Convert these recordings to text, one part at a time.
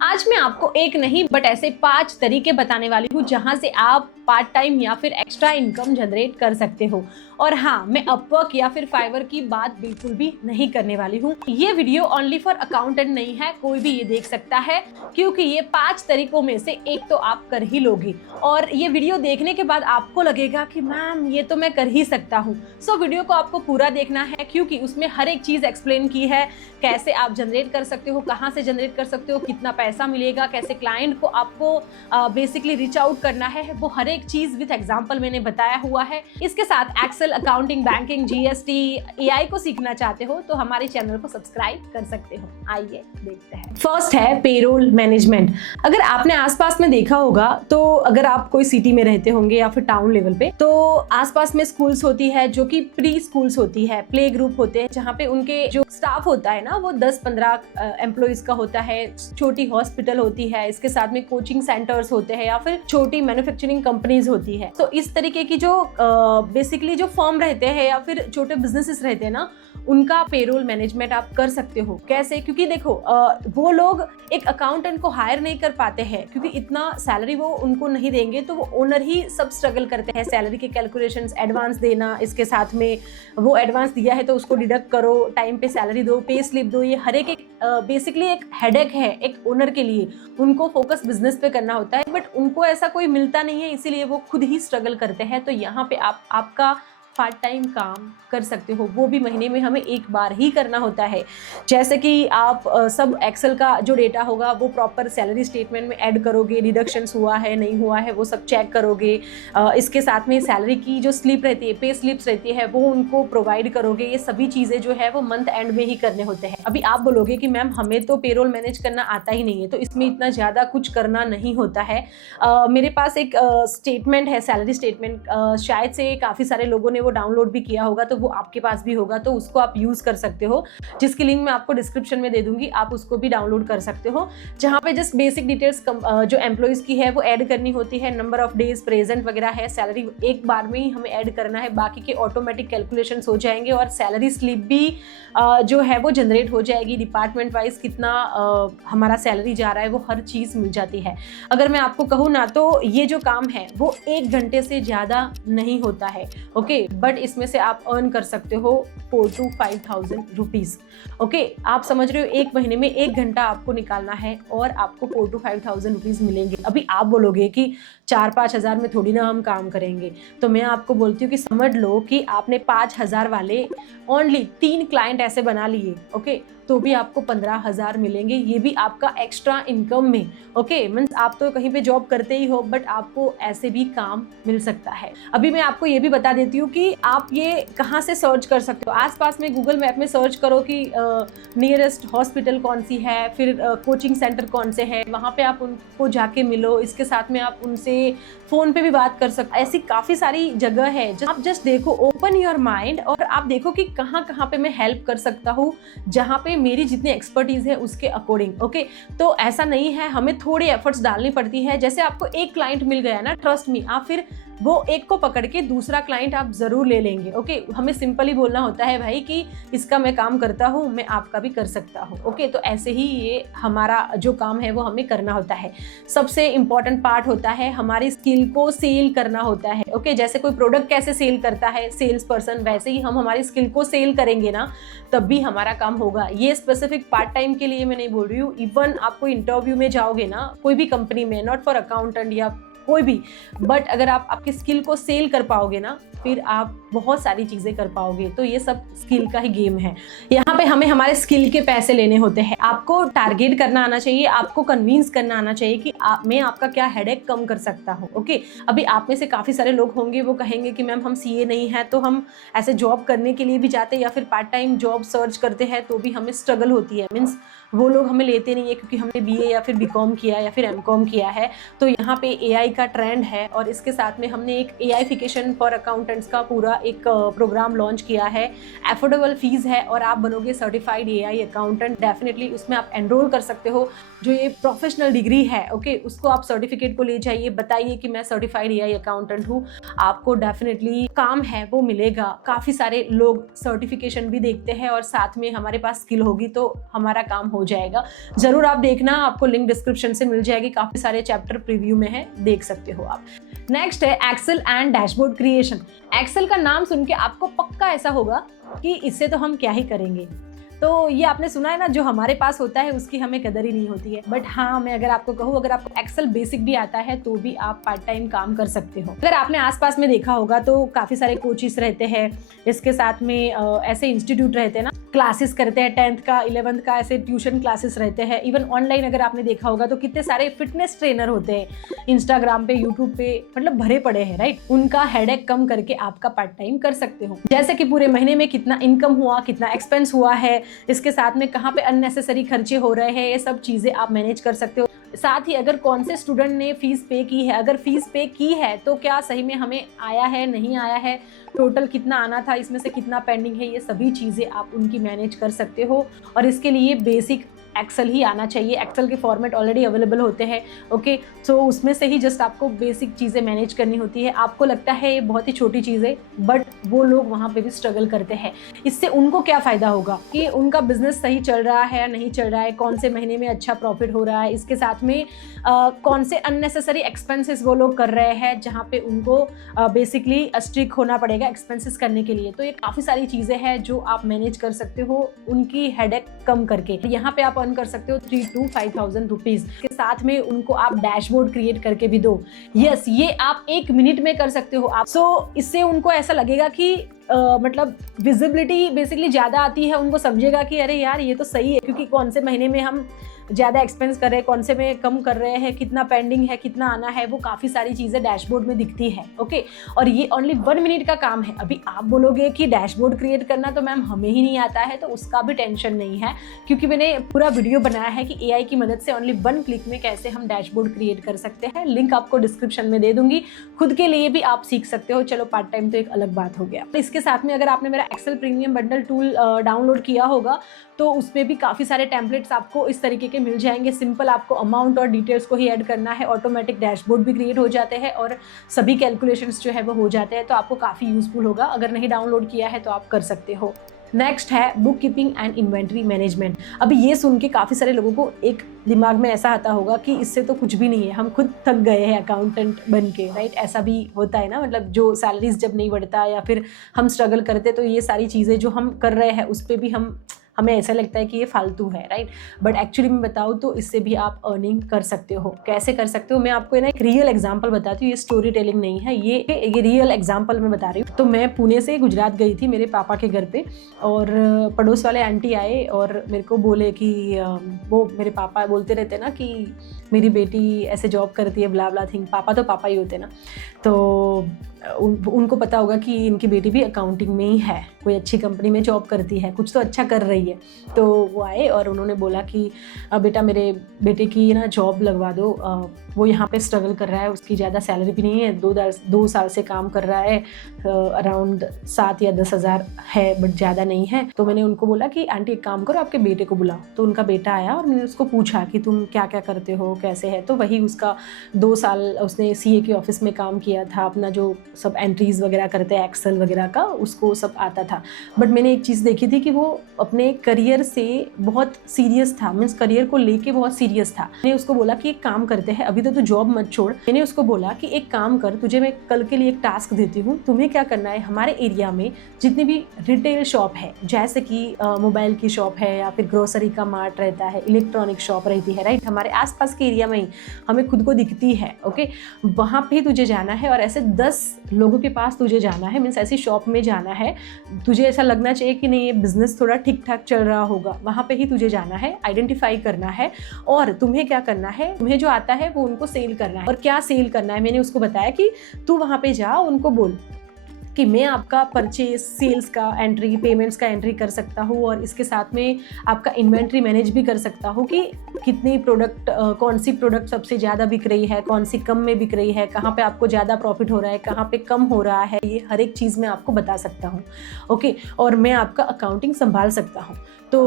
आज मैं आपको एक नहीं बट ऐसे 5 तरीके बताने वाली हूँ जहां से आप पार्ट टाइम या फिर एक्स्ट्रा इनकम जनरेट कर सकते हो। और हाँ, मैं अपवर्क या फिर फाइवर की बात बिल्कुल भी नहीं करने वाली हूँ। ये वीडियो ओनली फॉर अकाउंटेंट नहीं है, कोई भी ये देख सकता है, क्योंकि ये 5 तरीकों में से एक तो आप कर ही लोगे और ये वीडियो देखने के बाद आपको लगेगा कि मैम ये तो मैं कर ही सकता हूँ। सो वीडियो को आपको पूरा देखना है क्योंकि उसमें हर एक चीज एक्सप्लेन की है, कैसे आप जनरेट कर सकते हो, कहाँ से जनरेट कर सकते हो, कितना पैसा मिलेगा, कैसे क्लाइंट को आपको बेसिकली रीच आउट करना है, वो हर एक चीज विद एग्जांपल मैंने बताया हुआ है। इसके साथ Excel, accounting, banking, GST, AI को सीखना चाहते हो तो हमारे चैनल को सब्सक्राइब कर सकते हो। आइए देखते हैं। फर्स्ट है पेरोल मैनेजमेंट। अगर आपने आसपास में देखा होगा तो अगर आप कोई सिटी में रहते होंगे या फिर टाउन लेवल पे, तो आसपास में स्कूल्स होती है जो कि प्री स्कूल्स होती है, प्ले ग्रुप होते हैं जहाँ पे उनके जो स्टाफ होता है ना वो 10-15 एम्प्लॉइज का होता है। छोटी हॉस्पिटल होती है, इसके साथ में कोचिंग सेंटर्स होते हैं या फिर छोटी मैन्युफैक्चरिंग कंपनीज होती है। तो इस तरीके की जो बेसिकली जो फर्म रहते हैं या फिर छोटे बिजनेसेस रहते हैं ना, उनका पेरोल मैनेजमेंट आप कर सकते हो। कैसे? क्योंकि देखो वो लोग एक अकाउंटेंट को हायर नहीं कर पाते हैं क्योंकि इतना सैलरी वो उनको नहीं देंगे, तो वो ओनर ही सब स्ट्रगल करते हैं। सैलरी के कैलकुलेशंस, एडवांस देना, इसके साथ में वो एडवांस दिया है तो उसको डिडक्ट करो, टाइम पे सैलरी दो, पे स्लिप दो। ये हर एक बेसिकली एक हेडेक है एक ओनर के लिए। उनको फोकस बिजनेस पे करना होता है बट उनको ऐसा कोई मिलता नहीं है, इसीलिए वो खुद ही स्ट्रगल करते हैं। तो यहाँ पे आपका पार्ट टाइम काम कर सकते हो, वो भी महीने में हमें एक बार ही करना होता है। जैसे कि आप सब एक्सेल का जो डेटा होगा वो प्रॉपर सैलरी स्टेटमेंट में ऐड करोगे, डिडक्शंस हुआ है नहीं हुआ है वो सब चेक करोगे। इसके साथ में सैलरी की जो स्लिप रहती है, पे स्लिप्स रहती है, वो उनको प्रोवाइड करोगे। ये सभी चीज़ें जो है वो मंथ एंड में ही करने होते हैं। अभी आप बोलोगे कि मैम हमें तो पेरोल मैनेज करना आता ही नहीं है, तो इसमें इतना ज़्यादा कुछ करना नहीं होता है। मेरे पास एक स्टेटमेंट है, सैलरी स्टेटमेंट, शायद से काफ़ी सारे लोगों ने वो डाउनलोड भी किया होगा, तो वो आपके पास भी होगा, तो उसको आप यूज़ कर सकते हो, जिसकी लिंक मैं आपको डिस्क्रिप्शन में दे दूंगी। आप उसको भी डाउनलोड कर सकते हो, जहाँ पे जस्ट बेसिक डिटेल्स जो एम्प्लॉइज़ की है वो ऐड करनी होती है। नंबर ऑफ डेज प्रेजेंट वगैरह है, सैलरी एक बार में ही हमें ऐड करना है, बाकी के ऑटोमेटिक कैलकुलेशंस हो जाएंगे और सैलरी स्लिप भी जो है वो जनरेट हो जाएगी। डिपार्टमेंट वाइज कितना हमारा सैलरी जा रहा है वो हर चीज़ मिल जाती है। अगर मैं आपको कहूँ ना तो ये जो काम है वो 1 घंटे से ज़्यादा नहीं होता है, ओके, बट इसमें से आप अर्न कर सकते हो 4,000 to 5,000 रुपीज़। ओके, आप समझ रहे हो, एक महीने में 1 घंटा आपको निकालना है और आपको 4,000 to 5,000 रुपीज़ मिलेंगे। अभी आप बोलोगे कि 4-5 हज़ार में थोड़ी ना हम काम करेंगे, तो मैं आपको बोलती हूँ कि समझ लो कि आपने 5,000 वाले ओनली 3 क्लाइंट ऐसे बना लिए, ओके, तो भी आपको 15,000 मिलेंगे, ये भी आपका एक्स्ट्रा इनकम में। ओके, मीन्स आप तो कहीं पे जॉब करते ही हो बट आपको ऐसे भी काम मिल सकता है। अभी मैं आपको ये भी बता देती हूँ कि आप ये कहाँ से सर्च कर सकते हो। आसपास में गूगल मैप में सर्च करो कि नियरेस्ट हॉस्पिटल कौन सी है, फिर कोचिंग सेंटर कौन से हैं, वहाँ पे आप उनको जाके मिलो। इसके साथ में आप उनसे फ़ोन पे भी बात कर सकते हो। ऐसी काफ़ी सारी जगह है, आप जस्ट देखो, ओपन योर माइंड और आप देखो कि कहाँ कहाँ पे मैं हेल्प कर सकता हूँ, जहाँ पे मेरी जितनी एक्सपर्टीज है उसके अकॉर्डिंग। ओके, तो ऐसा नहीं है, हमें थोड़ी एफर्ट्स डालनी पड़ती है। जैसे आपको एक क्लाइंट मिल गया ना, ट्रस्ट मी, आप फिर वो एक को पकड़ के दूसरा क्लाइंट आप जरूर ले लेंगे। ओके, हमें सिंपली बोलना होता है भाई कि इसका मैं काम करता हूँ, मैं आपका भी कर सकता हूँ। ओके, तो ऐसे ही ये हमारा जो काम है वो हमें करना होता है। सबसे इंपॉर्टेंट पार्ट होता है हमारी स्किल को सेल करना होता है। ओके, जैसे कोई प्रोडक्ट कैसे सेल करता है सेल्स पर्सन, वैसे ही हम हमारी स्किल को सेल करेंगे ना, तब भी हमारा काम होगा। ये स्पेसिफिक पार्ट टाइम के लिए मैं नहीं बोल रही हूँ, इवन आपको इंटरव्यू में जाओगे ना कोई भी कंपनी में, नॉट फॉर अकाउंटेंट या कोई भी, बट अगर आप आपकी स्किल को सेल कर पाओगे ना, फिर आप बहुत सारी चीज़ें कर पाओगे। तो ये सब स्किल का ही गेम है। यहाँ पे हमें हमारे स्किल के पैसे लेने होते हैं। आपको टारगेट करना आना चाहिए, आपको कन्विंस करना आना चाहिए कि मैं आपका क्या हेडेक कम कर सकता हूँ। ओके, अभी आप में से काफ़ी सारे लोग होंगे वो कहेंगे कि मैम हम सीए नहीं है, तो हम ऐसे जॉब करने के लिए भी जाते हैं या फिर पार्ट टाइम जॉब सर्च करते हैं तो भी हमें स्ट्रगल होती है। मीन्स वो लोग हमें लेते नहीं है क्योंकि हमने बीए या फिर बीकॉम किया या फिर एमकॉम किया है। तो यहाँ पे एआई का ट्रेंड है और इसके साथ में हमने एक एआईफिकेशन फॉर अकाउंटेंट्स का पूरा एक प्रोग्राम लॉन्च किया है। एफोर्डेबल फीस है और आप बनोगे सर्टिफाइड एआई अकाउंटेंट। डेफिनेटली उसमें आप एनरोल कर सकते हो। जो ये प्रोफेशनल डिग्री है, ओके, उसको आप सर्टिफिकेट को ले जाइए, बताइए कि मैं सर्टिफाइड एआई अकाउंटेंट हूँ। आपको डेफिनेटली काम है वो मिलेगा। काफ़ी सारे लोग सर्टिफिकेशन भी देखते हैं और साथ में हमारे पास स्किल होगी तो हमारा काम हो हो जाएगा। ज़रूर आप देखना, आपको लिंक डिस्क्रिप्शन से मिल जाएगी, काफ़ी सारे चैप्टर प्रीव्यू में है, देख सकते हो आप। नेक्स्ट है Excel and dashboard creation. Excel का नाम सुन के आपको पक्का ऐसा होगा कि इससे तो हम क्या ही करेंगे। तो ये आपने सुना है ना, जो हमारे पास होता है उसकी हमें कदर ही नहीं होती है। बट हाँ, मैं अगर आपको कहूँ, अगर आपको एक्सेल बेसिक भी आता है तो भी आप पार्ट टाइम काम कर सकते हो। अगर आपने आसपास में देखा होगा तो काफ़ी सारे कोचिस रहते हैं, इसके साथ में ऐसे इंस्टीट्यूट रहते हैं ना, क्लासेस करते हैं 10th का 11th का, ऐसे ट्यूशन क्लासेस रहते हैं। इवन ऑनलाइन अगर आपने देखा होगा तो कितने सारे फिटनेस ट्रेनर होते हैं इंस्टाग्राम पे, यूट्यूब पे, मतलब भरे पड़े हैं, राइट। उनका हेडेक कम करके आपका पार्ट टाइम कर सकते हो, जैसे कि पूरे महीने में कितना इनकम हुआ, कितना एक्सपेंस हुआ है, इसके साथ में कहाँ पे अननेसेसरी खर्चे हो रहे हैं, ये सब चीज़ें आप मैनेज कर सकते हो। साथ ही अगर कौन से स्टूडेंट ने फीस पे की है, अगर फीस पे की है तो क्या सही में हमें आया है, नहीं आया है, टोटल कितना आना था, इसमें से कितना पेंडिंग है, ये सभी चीज़ें आप उनकी मैनेज कर सकते हो। और इसके लिए बेसिक एक्सेल ही आना चाहिए। एक्सेल के फॉर्मेट ऑलरेडी अवेलेबल होते हैं, ओके। सो उसमें से ही जस्ट आपको बेसिक चीज़ें मैनेज करनी होती है। आपको लगता है ये बहुत ही छोटी चीज़ें, बट वो लोग वहाँ पे भी स्ट्रगल करते हैं। इससे उनको क्या फ़ायदा होगा कि उनका बिजनेस सही चल रहा है या नहीं चल रहा है, कौन से महीने में अच्छा प्रॉफिट हो रहा है, इसके साथ में कौन से अननेसेसरी एक्सपेंसेस वो लोग कर रहे हैं जहाँ पे उनको बेसिकली स्ट्रिक्ट होना पड़ेगा एक्सपेंसेस करने के लिए। तो ये काफ़ी सारी चीज़ें हैं जो आप मैनेज कर सकते हो उनकी हेडेक कम करके। यहाँ पे आप अर्न कर सकते हो 3 to 5,000 रुपीज़ के साथ में उनको आप डैशबोर्ड क्रिएट करके भी दो। यस, ये आप 1 मिनट में कर सकते हो आप। सो इससे उनको ऐसा लगेगा कि मतलब विजिबिलिटी बेसिकली ज़्यादा आती है, उनको समझेगा कि अरे यार ये तो सही है, क्योंकि कौन से महीने में हम ज़्यादा एक्सपेंस कर रहे हैं, कौन से में कम कर रहे हैं, कितना पेंडिंग है, कितना आना है, वो काफ़ी सारी चीज़ें डैशबोर्ड में दिखती है, ओके। और ये ओनली 1 मिनट का काम है। अभी आप बोलोगे कि डैशबोर्ड क्रिएट करना तो मैम हमें ही नहीं आता है, तो उसका भी टेंशन नहीं है, क्योंकि मैंने पूरा वीडियो बनाया है कि AI की मदद से ओनली 1 क्लिक में कैसे हम डैशबोर्ड क्रिएट कर सकते हैं। लिंक आपको डिस्क्रिप्शन में दे दूंगी, खुद के लिए भी आप सीख सकते हो। चलो, पार्ट टाइम तो एक अलग बात हो गया। इसके साथ में अगर आपने मेरा Excel premium bundle tool download किया होगा तो उसमें भी काफ़ी सारे टेम्पलेट्स आपको इस तरीके के मिल जाएंगे। सिंपल आपको अमाउंट और डिटेल्स को ही ऐड करना है, ऑटोमेटिक डैशबोर्ड भी क्रिएट हो जाते हैं और सभी कैलकुलेशंस जो है वो हो जाते हैं। तो आपको काफ़ी यूजफुल होगा, अगर नहीं डाउनलोड किया है तो आप कर सकते हो। नेक्स्ट है book keeping and inventory management. अभी ये सुन के काफ़ी सारे लोगों को एक दिमाग में ऐसा आता होगा कि इससे तो कुछ भी नहीं है, हम खुद थक गए हैं अकाउंटेंट बन के, राइट। ऐसा भी होता है ना, मतलब जो सैलरीज जब नहीं बढ़ता या फिर हम स्ट्रगल करते तो ये सारी चीज़ें जो हम कर रहे हैं उस पर भी हमें ऐसा लगता है कि ये फालतू है, राइट। बट एक्चुअली मैं बताऊँ तो इससे भी आप अर्निंग कर सकते हो। कैसे कर सकते हो, मैं आपको ना एक रियल एग्जांपल बताती हूँ। ये स्टोरी टेलिंग नहीं है, ये रियल एग्जांपल मैं बता रही हूँ। तो मैं पुणे से गुजरात गई थी मेरे पापा के घर पे, और पड़ोस वाले आंटी आए और मेरे को बोले कि वो मेरे पापा बोलते रहते ना कि मेरी बेटी ऐसे जॉब करती है, ब्ला ब्ला थिंग। पापा तो पापा ही होते ना, तो उनको पता होगा कि इनकी बेटी भी अकाउंटिंग में ही है, कोई अच्छी कंपनी में जॉब करती है, कुछ तो अच्छा कर रही है। तो वो आए और उन्होंने बोला कि बेटा मेरे बेटे की ना जॉब लगवा दो, वो यहाँ पे स्ट्रगल कर रहा है, उसकी ज़्यादा सैलरी भी नहीं है, 2 साल से काम कर रहा है, अराउंड 7 या 10 हज़ार है, बट ज़्यादा नहीं है। तो मैंने उनको बोला कि आंटी एक काम करो, आपके बेटे को बुलाओ। तो उनका बेटा आया और मैंने उसको पूछा कि तुम क्या क्या करते हो, कैसे है। तो वही उसका 2 साल उसने CA के ऑफिस में काम किया था, अपना जो सब एंट्रीज वगैरह करते हैं एक्सेल वगैरह का, उसको सब आता था। बट मैंने एक चीज़ देखी थी कि वो अपने करियर से बहुत सीरियस था, मीन्स करियर को लेके बहुत सीरियस था। मैंने उसको बोला कि एक काम करते हैं, अभी तो तू जॉब मत छोड़। मैंने उसको बोला कि एक काम कर, तुझे मैं कल के लिए एक टास्क देती हूँ, तुम्हें क्या करना है, हमारे एरिया में जितनी भी रिटेल शॉप है, जैसे कि मोबाइल की शॉप है या फिर ग्रोसरी का मार्ट रहता है, इलेक्ट्रॉनिक शॉप रहती है, राइट, हमारे आसपास के एरिया में ही हमें खुद को दिखती है, ओके। वहाँ पे तुझे जाना है और ऐसे 10 लोगों के पास तुझे जाना है, मीन्स ऐसी शॉप में जाना है, तुझे ऐसा लगना चाहिए कि नहीं ये बिजनेस थोड़ा ठीक ठाक चल रहा होगा, वहाँ पे ही तुझे जाना है, आइडेंटिफाई करना है। और तुम्हें क्या करना है, तुम्हें जो आता है वो उनको सेल करना है। और क्या सेल करना है, मैंने उसको बताया कि तू वहाँ पे जा, उनको बोल कि मैं आपका परचेज, सेल्स का एंट्री, पेमेंट्स का एंट्री कर सकता हूँ, और इसके साथ में आपका इन्वेंट्री मैनेज भी कर सकता हूँ कि कितनी प्रोडक्ट, कौन सी प्रोडक्ट सबसे ज़्यादा बिक रही है, कौन सी कम में बिक रही है, कहाँ पे आपको ज़्यादा प्रॉफिट हो रहा है, कहाँ पे कम हो रहा है, ये हर एक चीज़ मैं आपको बता सकता हूँ, ओके। और मैं आपका अकाउंटिंग संभाल सकता हूँ। तो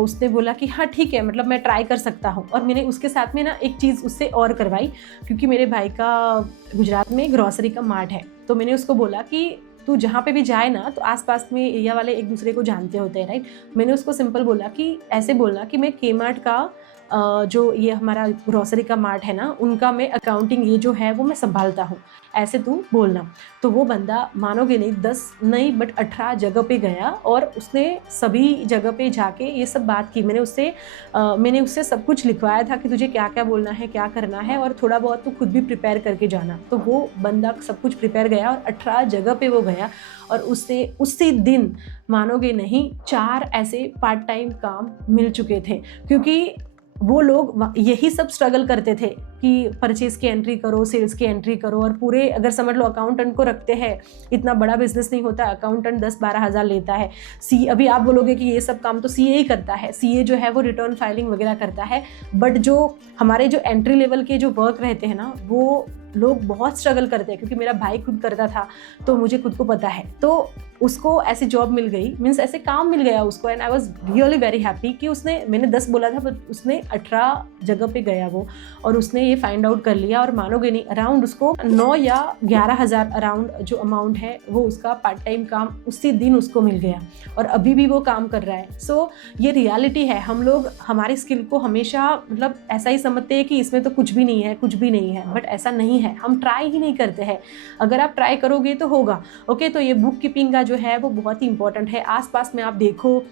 उसने बोला कि हाँ ठीक है, मतलब मैं ट्राई कर सकता हूँ। और मैंने उसके साथ में ना एक चीज़ उससे और करवाई, क्योंकि मेरे भाई का गुजरात में ग्रॉसरी का मार्ट है। तो मैंने उसको बोला कि तू जहाँ पे भी जाए ना तो आसपास में एरिया वाले एक दूसरे को जानते होते हैं, राइट। मैंने उसको सिंपल बोला कि ऐसे बोलना कि मैं के-मार्ट का जो ये हमारा ग्रोसरी का मार्ट है ना, उनका मैं अकाउंटिंग ये जो है वो मैं संभालता हूँ, ऐसे तू बोलना। तो वो बंदा मानोगे नहीं 10 नहीं बट 18 जगह पे गया और उसने सभी जगह पे जाके ये सब बात की। मैंने उससे सब कुछ लिखवाया था कि तुझे क्या क्या बोलना है, क्या करना है, और थोड़ा बहुत तू खुद भी प्रिपेयर करके जाना। तो वो बंदा सब कुछ प्रिपेयर गया और 18 जगह पे वो गया और उससे उसी दिन मानोगे नहीं 4 ऐसे पार्ट टाइम काम मिल चुके थे। क्योंकि वो लोग यही सब स्ट्रगल करते थे कि परचेज की एंट्री करो, सेल्स की एंट्री करो, और पूरे अगर समझ लो अकाउंटेंट को रखते हैं, इतना बड़ा बिजनेस नहीं होता, अकाउंटेंट 10-12 हज़ार लेता है। अभी आप बोलोगे कि ये सब काम तो सीए ही करता है, सीए जो है वो रिटर्न फाइलिंग वगैरह करता है, बट जो हमारे जो एंट्री लेवल के जो वर्क रहते हैं ना, वो लोग बहुत स्ट्रगल करते हैं। क्योंकि मेरा भाई खुद करता था तो मुझे खुद को पता है। तो उसको ऐसी जॉब मिल गई, मीन्स ऐसे काम मिल गया उसको, and I was really very happy कि मैंने 10 बोला था बट उसने 18 जगह पे गया वो, और उसने ये फाइंड आउट कर लिया। और मानोगे नहीं अराउंड उसको 9 या 11 हज़ार अराउंड जो अमाउंट है वो उसका पार्ट टाइम काम उसी दिन उसको मिल गया, और अभी भी वो काम कर रहा है। सो ये रियलिटी है। हम लोग हमारी स्किल को हमेशा मतलब ऐसा ही समझते हैं कि इसमें तो कुछ भी नहीं है, कुछ भी नहीं है, बट ऐसा नहीं है। हम ट्राई ही नहीं करते हैं। अगर आप ट्राई करोगे तो होगा। ओके, तो ये बुक कीपिंग का जो है वो बहुत ही इंपॉर्टेंट है। आसपास में आप देखो,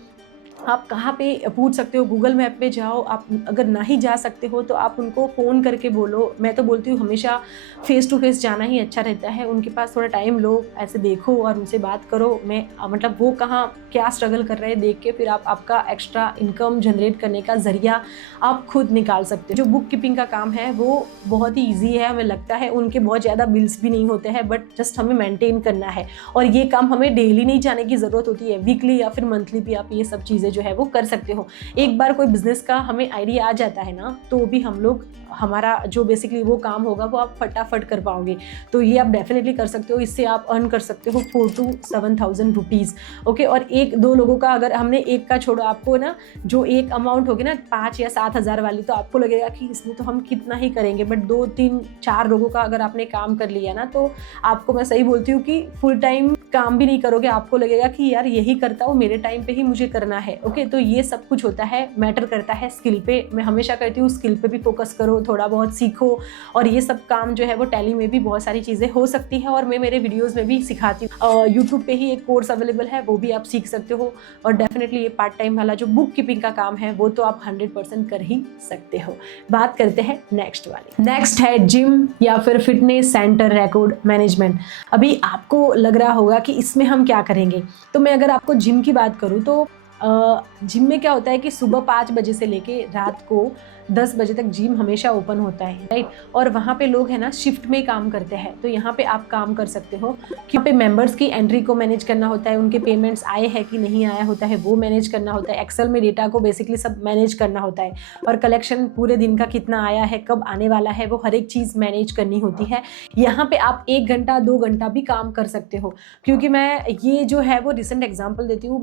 आप कहाँ पे पूछ सकते हो, गूगल मैप पे जाओ। आप अगर नहीं जा सकते हो तो आप उनको फ़ोन करके बोलो। मैं तो बोलती हूँ हमेशा फेस टू फेस जाना ही अच्छा रहता है। उनके पास थोड़ा टाइम लो, ऐसे देखो और उनसे बात करो। मतलब वो कहाँ क्या स्ट्रगल कर रहे हैं देख के फिर आप आपका एक्स्ट्रा इनकम जनरेट करने का ज़रिया आप खुद निकाल सकते हो। जो बुक कीपिंग का काम है वो बहुत ही ईजी है, हमें लगता है। उनके बहुत ज़्यादा बिल्स भी नहीं होते हैं, बट जस्ट हमें मेंटेन करना है। और ये काम हमें डेली नहीं जाने की ज़रूरत होती है, वीकली या फिर मंथली भी आप ये सब चीज़ें जो है वो कर सकते हो। एक बार कोई बिजनेस का हमें आइडिया आ जाता है ना, तो भी हम लोग हमारा जो बेसिकली वो काम होगा वो आप फटाफट कर पाओगे। तो ये आप डेफिनेटली कर सकते हो। इससे आप अर्न कर सकते हो 4,000 to 7,000 रुपीज़। ओके, और 1-2 लोगों का अगर हमने एक का छोड़ो, आपको ना जो एक अमाउंट होगी ना 5 या 7 हज़ार वाली, तो आपको लगेगा कि इसमें तो हम कितना ही करेंगे, बट 2-3-4 लोगों का अगर आपने काम कर लिया ना, तो आपको मैं सही बोलती हूँ कि फुल टाइम काम भी नहीं करोगे। आपको लगेगा कि यार यही करता हूँ, मेरे टाइम पे ही मुझे करना है। ओके, तो ये सब कुछ होता है, मैटर करता है स्किल पे। मैं हमेशा कहती हूँ स्किल पे भी फोकस करो, थोड़ा बहुत सीखो। और ये सब काम जो है वो टैली में भी बहुत सारी चीज़ें हो सकती है, और मैं मेरे वीडियोज़ में भी सिखाती हूँ। यूट्यूब पे ही एक कोर्स अवेलेबल है, वो भी आप सीख सकते हो। और डेफिनेटली ये पार्ट टाइम वाला जो बुक कीपिंग का काम है वो तो आप 100% कर ही सकते हो। बात करते हैं नेक्स्ट वाली। नेक्स्ट है जिम या फिर फिटनेस सेंटर रिकॉर्ड मैनेजमेंट। अभी आपको लग रहा होगा कि इसमें हम क्या करेंगे। तो मैं अगर आपको जिम की बात करूँ तो जिम में क्या होता है कि सुबह 5 बजे से लेके रात को 10 बजे तक जिम हमेशा ओपन होता है, राइट। और वहाँ पे लोग है ना शिफ्ट में काम करते हैं, तो यहाँ पे आप काम कर सकते हो। यहाँ पे मेंबर्स की एंट्री को मैनेज करना होता है, उनके पेमेंट्स आए हैं कि नहीं आया होता है वो मैनेज करना होता है। एक्सेल में डेटा को बेसिकली सब मैनेज करना होता है, और कलेक्शन पूरे दिन का कितना आया है, कब आने वाला है, वो हर एक चीज़ मैनेज करनी होती है। यहाँ पे आप 1 घंटा 2 घंटा भी काम कर सकते हो। क्योंकि मैं ये जो है वो रिसेंट एग्जाम्पल देती हूँ।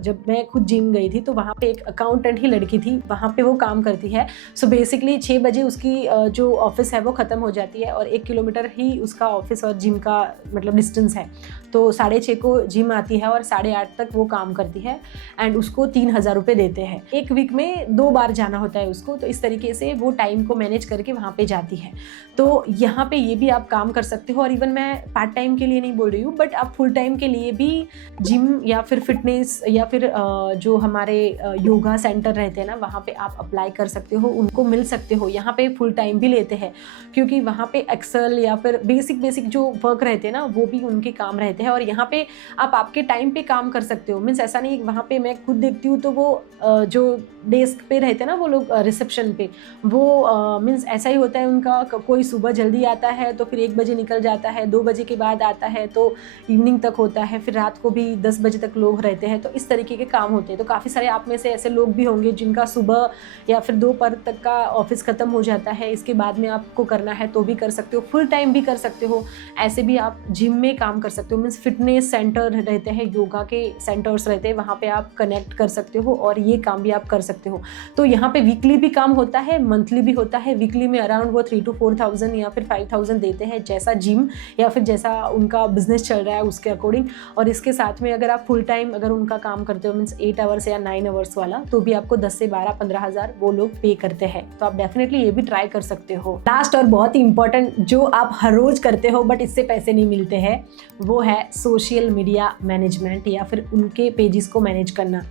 जब मैं खुद जिम गई थी तो वहाँ पे एक अकाउंटेंट ही लड़की थी, वहाँ पे वो काम करती है। सो बेसिकली 6 बजे उसकी जो ऑफिस है वो ख़त्म हो जाती है, और 1 किलोमीटर ही उसका ऑफिस और जिम का मतलब डिस्टेंस है। तो 6:30 को जिम आती है और 8:30 तक वो काम करती है, एंड उसको 3,000 रुपये देते हैं। एक वीक में 2 बार जाना होता है उसको। तो इस तरीके से वो टाइम को मैनेज करके वहाँ पे जाती है। तो यहाँ पे ये भी आप काम कर सकते हो। और इवन मैं पार्ट टाइम के लिए नहीं बोल रही हूँ, बट आप फुल टाइम के लिए भी जिम या फिर फिटनेस या फिर जो हमारे योगा सेंटर रहते हैं ना, वहाँ पे आप अप्लाई कर सकते हो, उनको मिल सकते हो। यहाँ पे फुल टाइम भी लेते हैं, क्योंकि वहाँ पे एक्सेल या फिर बेसिक जो वर्क रहते हैं ना वो भी उनके काम रहते हैं। और यहाँ पे आप आपके टाइम पे काम कर सकते हो। मीन्स ऐसा नहीं, वहाँ पे मैं खुद देखती हूँ तो वो जो डेस्क पे रहते हैं ना वो लोग रिसेप्शन पे, वो मीन्स ऐसा ही होता है उनका। कोई सुबह जल्दी आता है तो फिर 1 बजे निकल जाता है, 2 बजे के बाद आता है तो इवनिंग तक होता है, फिर रात को भी 10 बजे तक लोग रहते हैं। तो इस तरीके के काम होते हैं। तो काफ़ी सारे आप में से ऐसे लोग भी होंगे जिनका सुबह या फिर दोपहर तक का ऑफिस ख़त्म हो जाता है, इसके बाद में आपको करना है तो भी कर सकते हो, फुल टाइम भी कर सकते हो। ऐसे भी आप जिम में काम कर सकते हो, मीन्स फिटनेस सेंटर रहते हैं, योगा के सेंटर्स रहते हैं, वहाँ पे आप कनेक्ट कर सकते हो और ये काम भी आप कर सकते हो। तो यहाँ पे वीकली भी काम होता है, मंथली भी होता है। वीकली में अराउंड वो 3 to 4,000 या फिर 5,000 देते हैं, जैसा जिम या फिर जैसा उनका बिजनेस चल रहा है उसके अकॉर्डिंग। और इसके साथ में अगर आप फुल टाइम अगर उनका काम करते हो, मीन्स 8 आवर्स या 9 आवर्स वाला, तो भी आपको 10 से 12-15,000 वो लोग पे करते हैं। तो आप डेफिनेटली ये भी ट्राई कर सकते हो। लास्ट और बहुत ही इंपॉर्टेंट जो आप हर रोज करते हो बट इससे पैसे नहीं मिलते हैं, वो है सोशल मीडिया मैनेजमेंट या फिर उनके पेजेस को मैनेज करना।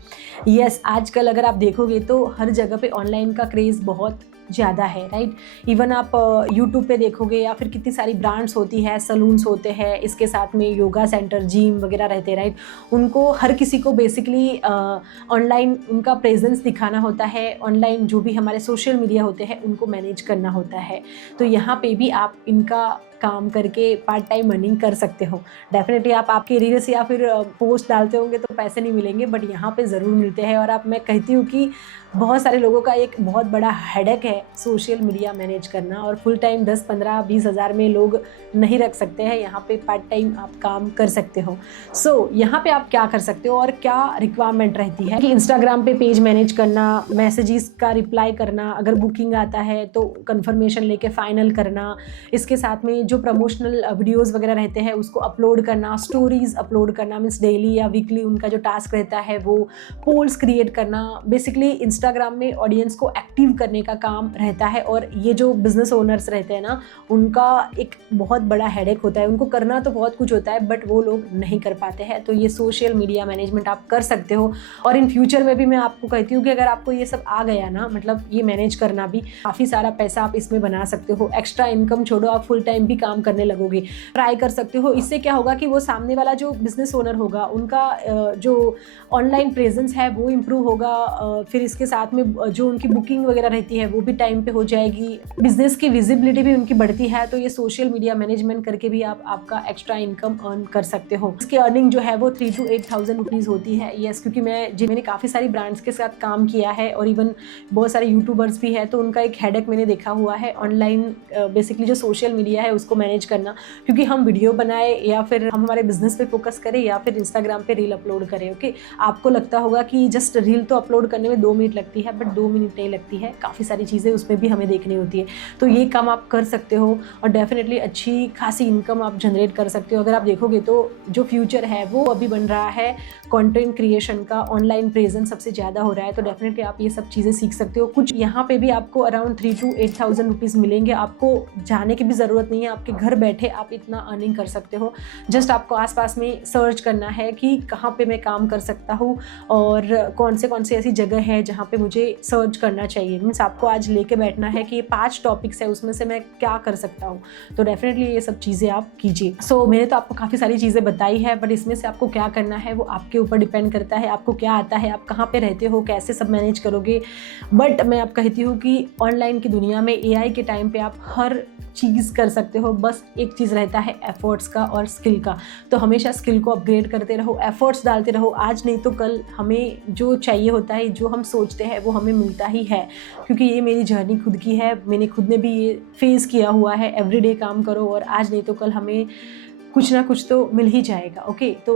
यस, आजकल अगर आप देखोगे तो हर जगह पे ऑनलाइन का क्रेज़ बहुत ज़्यादा है, राइट। इवन आप यूट्यूब पे देखोगे या फिर कितनी सारी ब्रांड्स होती है, सलून्स होते हैं, इसके साथ में योगा सेंटर, जिम वगैरह रहते हैं, राइट। उनको हर किसी को बेसिकली ऑनलाइन उनका प्रेजेंस दिखाना होता है, ऑनलाइन जो भी हमारे सोशल मीडिया होते हैं उनको मैनेज करना होता है। तो यहाँ पे भी आप इनका काम करके पार्ट टाइम अर्निंग कर सकते हो। डेफिनेटली आप आपके रील्स या फिर पोस्ट डालते होंगे तो पैसे नहीं मिलेंगे, बट यहाँ पे ज़रूर मिलते हैं। और मैं कहती हूँ कि बहुत सारे लोगों का एक बहुत बड़ा हेडेक है सोशल मीडिया मैनेज करना, और फुल टाइम 10, 15, 20 हज़ार में लोग नहीं रख सकते हैं। यहाँ पे पार्ट टाइम आप काम कर सकते हो। सो यहाँ पे आप क्या कर सकते हो और क्या रिक्वायरमेंट रहती है कि इंस्टाग्राम पे पेज मैनेज करना, मैसेजेस का रिप्लाई करना, अगर बुकिंग आता है तो कंफर्मेशन लेके फाइनल करना, इसके साथ में जो प्रमोशनल वीडियोस वगैरह रहते हैं उसको अपलोड करना, स्टोरीज अपलोड करना, मीन्स डेली या वीकली उनका जो टास्क रहता है वो पोल्स क्रिएट करना। बेसिकली इंस्टाग्राम में ऑडियंस को एक्टिव करने का काम रहता है। और ये जो बिजनेस ओनर्स रहते हैं ना, उनका एक बहुत बड़ा हेडेक होता है। उनको करना तो बहुत कुछ होता है बट वो लोग नहीं कर पाते हैं। तो ये सोशल मीडिया मैनेजमेंट आप कर सकते हो। और इन फ्यूचर में भी मैं आपको कहती हूँ कि अगर आपको ये सब आ गया ना, मतलब ये मैनेज करना भी, काफ़ी सारा पैसा आप इसमें बना सकते हो। एक्स्ट्रा इनकम छोड़ो, आप फुल टाइम भी काम करने लगोगे, ट्राई कर सकते हो। इससे क्या होगा कि वो सामने वाला जो बिजनेस ओनर होगा उनका जो ऑनलाइन प्रेजेंस है वो इम्प्रूव होगा। फिर इसके साथ में जो उनकी बुकिंग वगैरह रहती है वो भी टाइम पे हो जाएगी, बिजनेस की विजिबिलिटी भी उनकी बढ़ती है। तो ये सोशल मीडिया मैनेजमेंट करके भी आप आपका एक्स्ट्रा इनकम अर्न कर सकते हो। इसकी अर्निंग जो है वो 3 to 8,000 रुपीज़ होती है। यस, क्योंकि मैंने काफ़ी सारी ब्रांड्स के साथ काम किया है और इवन बहुत सारे यूट्यूबर्स भी है, तो उनका एक हेडेक मैंने देखा हुआ है ऑनलाइन बेसिकली जो सोशल मीडिया है उसको मैनेज करना। क्योंकि हम वीडियो बनाए या फिर हम हमारे बिजनेस पे फोकस करें या फिर इंस्टाग्राम पे रील अपलोड करें, ओके। आपको लगता होगा कि जस्ट रील तो अपलोड करने में 2 मिनट लगती है, बट 2 मिनट नहीं लगती है, काफ़ी सारी चीज़ें उसमें भी हमें देखनी होती है। तो ये काम आप कर सकते हो और डेफिनेटली अच्छी खासी इनकम आप जनरेट कर सकते हो। अगर आप देखोगे तो जो फ्यूचर है वो अभी बन रहा है कंटेंट क्रिएशन का, ऑनलाइन प्रेजेंस सबसे ज़्यादा हो रहा है। तो डेफिनेटली आप ये सब चीज़ें सीख सकते हो। कुछ यहाँ पे भी आपको अराउंड 3 to 8,000 रुपीज़ मिलेंगे। आपको जाने की भी ज़रूरत नहीं है, आपके घर बैठे आप इतना अर्निंग कर सकते हो। जस्ट आपको आसपास में सर्च करना है कि कहाँ पे मैं काम कर सकता हूँ और कौन से ऐसी जगह है जहाँ पे मुझे सर्च करना चाहिए। मीन्स आपको आज लेके बैठना है कि ये 5 टॉपिक्स है, उसमें से मैं क्या कर सकता हूँ। तो डेफिनेटली ये सब चीज़ें आप कीजिए। सो मैंने तो आपको काफ़ी सारी चीज़ें बताई है, बट इसमें से आपको क्या करना है वो आपके ऊपर डिपेंड करता है। आपको क्या आता है, आप कहाँ पे रहते हो, कैसे सब मैनेज करोगे। बट मैं आप कहती हूँ कि ऑनलाइन की दुनिया में AI के टाइम पे आप हर चीज़ कर सकते हो। बस एक चीज़ रहता है एफर्ट्स का और स्किल का। तो हमेशा स्किल को अपग्रेड करते रहो, एफर्ट्स डालते रहो। आज नहीं तो कल हमें जो चाहिए होता है, जो हम सोचते हैं वो हमें मिलता ही है। क्योंकि ये मेरी जर्नी खुद की है, मैंने खुद ने भी ये फेस किया हुआ है। एवरीडे काम करो और आज नहीं तो कल हमें कुछ ना कुछ तो मिल ही जाएगा, ओके। तो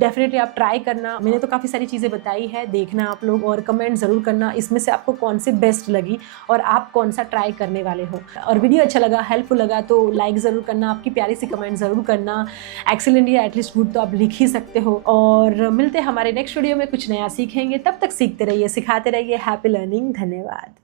डेफिनेटली आप ट्राई करना। मैंने तो काफ़ी सारी चीज़ें बताई है, देखना आप लोग और कमेंट ज़रूर करना इसमें से आपको कौन सी बेस्ट लगी और आप कौन सा ट्राई करने वाले हो। और वीडियो अच्छा लगा, हेल्पफुल लगा तो लाइक ज़रूर करना, आपकी प्यारी सी कमेंट ज़रूर करना। एक्सीलेंट या एटलीस्ट गुड तो आप लिख ही सकते हो। और मिलते हैं हमारे नेक्स्ट वीडियो में, कुछ नया सीखेंगे। तब तक सीखते रहिए, सिखाते रहिए। Happy learning. धन्यवाद।